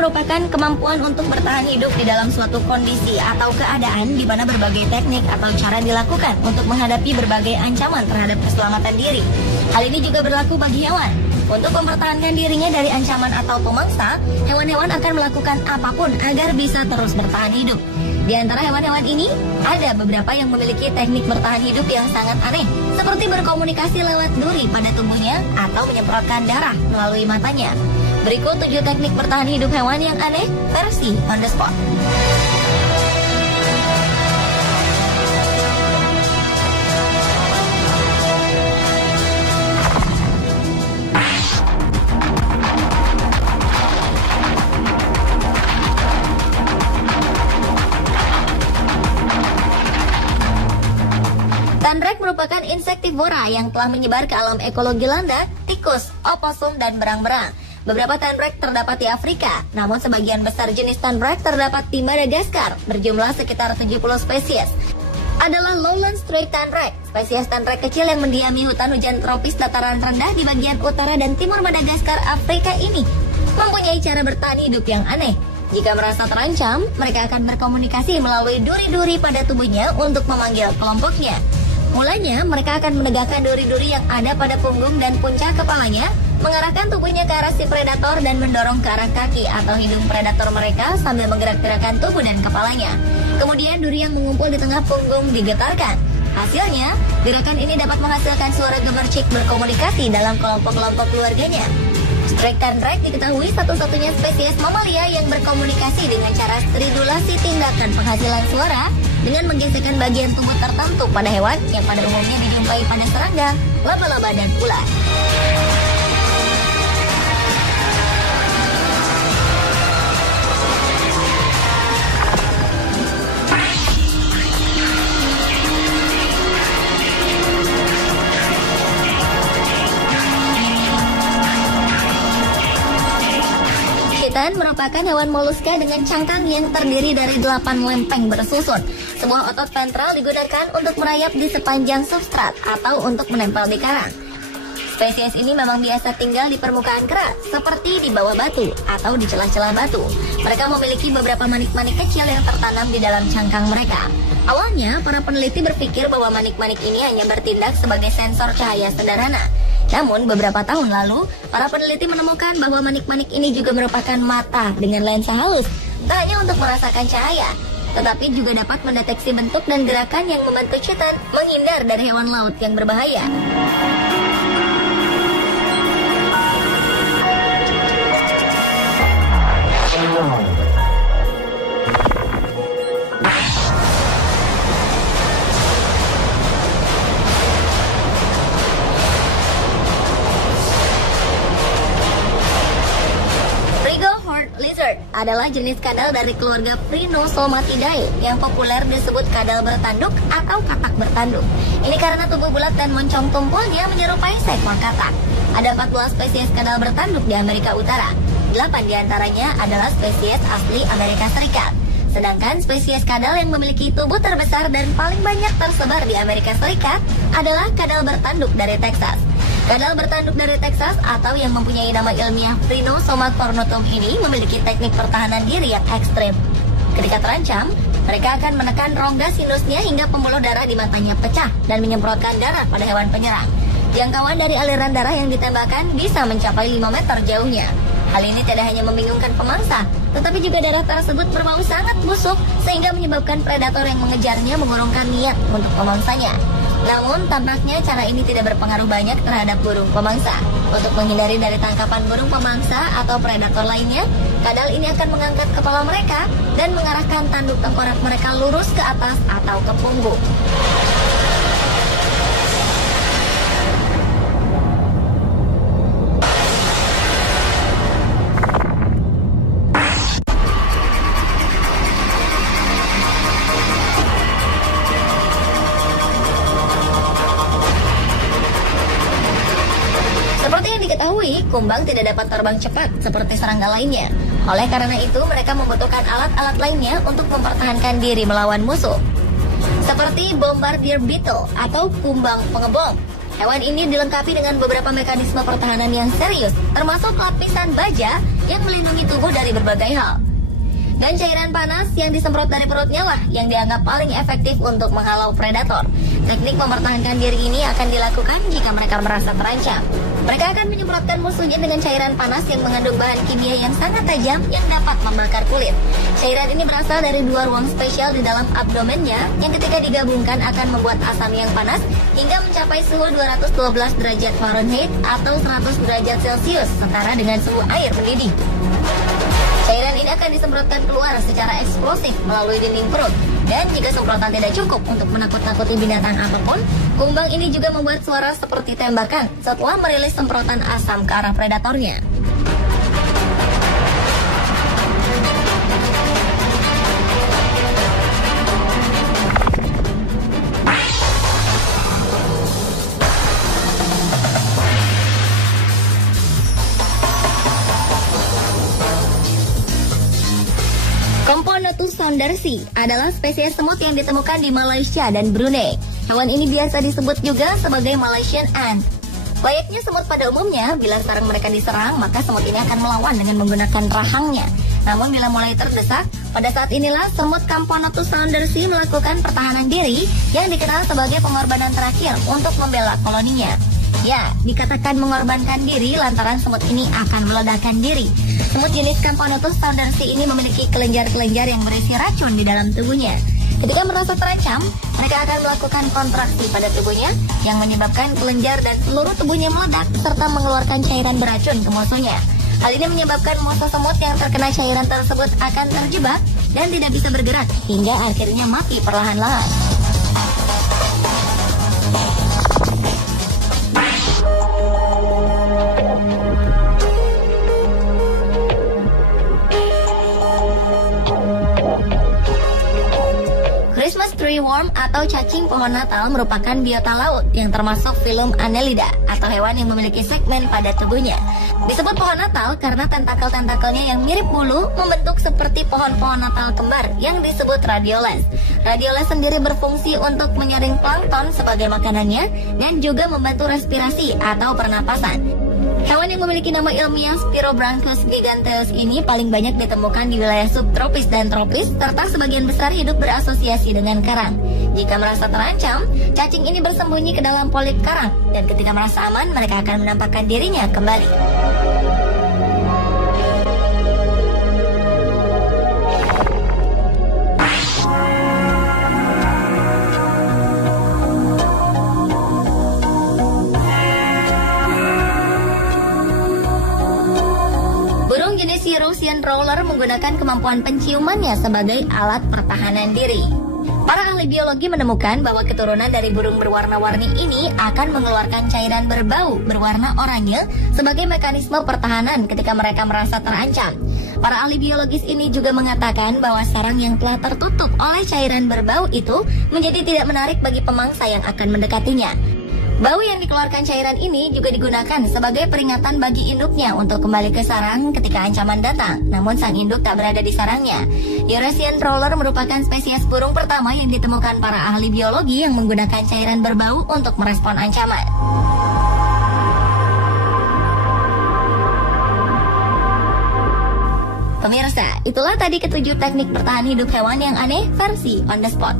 merupakan kemampuan untuk bertahan hidup di dalam suatu kondisi atau keadaan di mana berbagai teknik atau cara dilakukan untuk menghadapi berbagai ancaman terhadap keselamatan diri. Hal ini juga berlaku bagi hewan. Untuk mempertahankan dirinya dari ancaman atau pemangsa, hewan-hewan akan melakukan apapun agar bisa terus bertahan hidup. Di antara hewan-hewan ini, ada beberapa yang memiliki teknik bertahan hidup yang sangat aneh, seperti berkomunikasi lewat duri pada tubuhnya atau menyemprotkan darah melalui matanya. Berikut 7 teknik bertahan hidup hewan yang aneh versi On The Spot. Tenrek merupakan insektivora yang telah menyebar ke alam ekologi landak, tikus, oposum, dan berang-berang. Beberapa tenrek terdapat di Afrika, namun sebagian besar jenis tenrek terdapat di Madagaskar, berjumlah sekitar 70 spesies. Adalah lowland straight tenrek, spesies tenrek kecil yang mendiami hutan hujan tropis dataran rendah di bagian utara dan timur Madagaskar, Afrika ini, mempunyai cara bertahan hidup yang aneh. Jika merasa terancam, mereka akan berkomunikasi melalui duri-duri pada tubuhnya untuk memanggil kelompoknya. Mulanya, mereka akan menegakkan duri-duri yang ada pada punggung dan puncak kepalanya, mengarahkan tubuhnya ke arah si predator dan mendorong ke arah kaki atau hidung predator mereka sambil menggerak-gerakkan tubuh dan kepalanya. Kemudian duri yang mengumpul di tengah punggung digetarkan. Hasilnya, gerakan ini dapat menghasilkan suara gemercik berkomunikasi dalam kelompok-kelompok keluarganya. Straight tenrek diketahui satu-satunya spesies mamalia yang berkomunikasi dengan cara stridulasi tindakan penghasilan suara dengan menggesekkan bagian tubuh tertentu pada hewan yang pada umumnya dijumpai pada serangga, laba-laba, dan ular. Chiton merupakan hewan moluska dengan cangkang yang terdiri dari 8 lempeng bersusun. Sebuah otot ventral digunakan untuk merayap di sepanjang substrat atau untuk menempel di karang. Spesies ini memang biasa tinggal di permukaan keras, seperti di bawah batu atau di celah-celah batu. Mereka memiliki beberapa manik-manik kecil yang tertanam di dalam cangkang mereka. Awalnya, para peneliti berpikir bahwa manik-manik ini hanya bertindak sebagai sensor cahaya sederhana. Namun, beberapa tahun lalu, para peneliti menemukan bahwa manik-manik ini juga merupakan mata dengan lensa halus, tak hanya untuk merasakan cahaya, tetapi juga dapat mendeteksi bentuk dan gerakan yang membantu Chiton menghindar dari hewan laut yang berbahaya. Lizard adalah jenis kadal dari keluarga Prinosomatidae yang populer disebut kadal bertanduk atau katak bertanduk. Ini karena tubuh bulat dan moncong tumpulnya menyerupai seekor katak. Ada 14 spesies kadal bertanduk di Amerika Utara. 8 diantaranya adalah spesies asli Amerika Serikat. Sedangkan spesies kadal yang memiliki tubuh terbesar dan paling banyak tersebar di Amerika Serikat adalah kadal bertanduk dari Texas. Kadal bertanduk dari Texas atau yang mempunyai nama ilmiah Prinosoma cornutum ini memiliki teknik pertahanan diri yang ekstrim. Ketika terancam, mereka akan menekan rongga sinusnya hingga pembuluh darah di matanya pecah dan menyemprotkan darah pada hewan penyerang. Jangkauan dari aliran darah yang ditembakkan bisa mencapai 5 meter jauhnya. Hal ini tidak hanya membingungkan pemangsa, tetapi juga darah tersebut berbau sangat busuk sehingga menyebabkan predator yang mengejarnya mengurungkan niat untuk memangsanya. Namun, tampaknya cara ini tidak berpengaruh banyak terhadap burung pemangsa. Untuk menghindari dari tangkapan burung pemangsa atau predator lainnya, kadal ini akan mengangkat kepala mereka dan mengarahkan tanduk tengkorak mereka lurus ke atas atau ke punggung. Kumbang tidak dapat terbang cepat seperti serangga lainnya. Oleh karena itu, mereka membutuhkan alat-alat lainnya untuk mempertahankan diri melawan musuh. Seperti bombardier beetle atau kumbang pengebom. Hewan ini dilengkapi dengan beberapa mekanisme pertahanan yang serius, termasuk lapisan baja yang melindungi tubuh dari berbagai hal. Dan cairan panas yang disemprot dari perutnya lah yang dianggap paling efektif untuk menghalau predator. Teknik mempertahankan diri ini akan dilakukan jika mereka merasa terancam. Mereka akan menyemprotkan musuhnya dengan cairan panas yang mengandung bahan kimia yang sangat tajam yang dapat membakar kulit. Cairan ini berasal dari 2 ruang spesial di dalam abdomennya yang ketika digabungkan akan membuat asam yang panas hingga mencapai suhu 212 derajat Fahrenheit atau 100 derajat Celcius, setara dengan suhu air mendidih. Cairan ini akan disemprotkan keluar secara eksplosif melalui dinding perut. Dan jika semprotan tidak cukup untuk menakut-nakuti binatang apapun, kumbang ini juga membuat suara seperti tembakan setelah merilis semprotan asam ke arah predatornya. Componotus saundersi adalah spesies semut yang ditemukan di Malaysia dan Brunei. Hewan ini biasa disebut juga sebagai Malaysian ant. Layaknya semut pada umumnya, bila sarang mereka diserang, maka semut ini akan melawan dengan menggunakan rahangnya. Namun bila mulai terdesak, pada saat inilah semut Componotus saundersi melakukan pertahanan diri yang dikenal sebagai pengorbanan terakhir untuk membela koloninya. Ya, dikatakan mengorbankan diri lantaran semut ini akan meledakkan diri. Semut jenis Componotus saundersi ini memiliki kelenjar-kelenjar yang berisi racun di dalam tubuhnya. Ketika merasa terancam, mereka akan melakukan kontraksi pada tubuhnya yang menyebabkan kelenjar dan seluruh tubuhnya meledak serta mengeluarkan cairan beracun ke musuhnya. Hal ini menyebabkan musuh semut yang terkena cairan tersebut akan terjebak dan tidak bisa bergerak hingga akhirnya mati perlahan-lahan. Christmas tree worm atau cacing pohon Natal merupakan biota laut yang termasuk filum Annelida atau hewan yang memiliki segmen pada tubuhnya. Disebut pohon Natal karena tentakel-tentakelnya yang mirip bulu membentuk seperti pohon-pohon Natal kembar yang disebut radioles. Radioles sendiri berfungsi untuk menyaring plankton sebagai makanannya dan juga membantu respirasi atau pernapasan. Hewan yang memiliki nama ilmiah Spirobranchus giganteus ini paling banyak ditemukan di wilayah subtropis dan tropis, serta sebagian besar hidup berasosiasi dengan karang. Jika merasa terancam, cacing ini bersembunyi ke dalam polip karang, dan ketika merasa aman, mereka akan menampakkan dirinya kembali. Eurasian roller menggunakan kemampuan penciumannya sebagai alat pertahanan diri. Para ahli biologi menemukan bahwa keturunan dari burung berwarna-warni ini akan mengeluarkan cairan berbau berwarna oranye sebagai mekanisme pertahanan ketika mereka merasa terancam. Para ahli biologis ini juga mengatakan bahwa sarang yang telah tertutup oleh cairan berbau itu menjadi tidak menarik bagi pemangsa yang akan mendekatinya. Bau yang dikeluarkan cairan ini juga digunakan sebagai peringatan bagi induknya untuk kembali ke sarang ketika ancaman datang. Namun sang induk tak berada di sarangnya. Eurasian roller merupakan spesies burung pertama yang ditemukan para ahli biologi yang menggunakan cairan berbau untuk merespon ancaman. Pemirsa, itulah tadi ketujuh teknik bertahan hidup hewan yang aneh versi On The Spot.